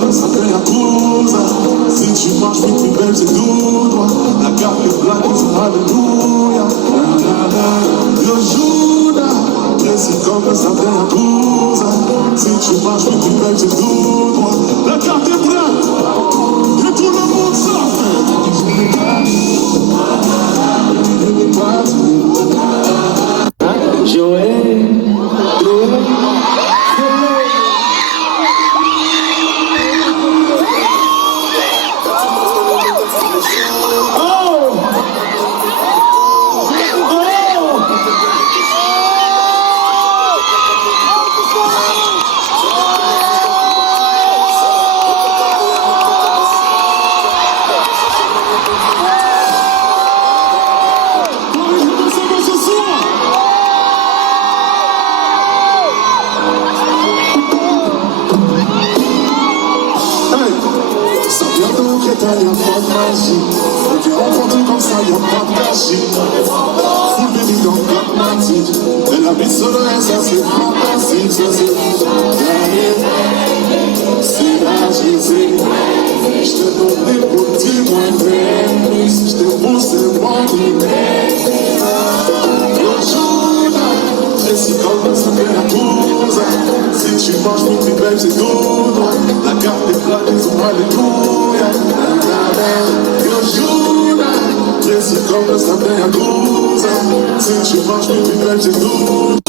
comme ça fait la cause. Si tu marches vite, tu baises tes doigts. La carte est black, ils sont alléluia. Yo Juda, précis comme ça fait la cause. Si tu marches vite, tu baises tes doigts. La carte est black, et tout le monde s'en fait. Joël, y'a pas de magie. Et t'es entendu comme ça, y'a pas de gâchis. Full baby dans pragmatique. Et la vie sur le ça c'est fantastique. Ça c'est c'est magique. J'te donne des petits moyens. J'te pousse mon dîner. Yo Juda, précis comme ça fait la cause. Si tu manges tout, tu baises c'est tout. La carte est plate, ils sont alléluia. Yo Juda, précis comme ça fait la cause. Si tu manges tout, tu baises c'est tout.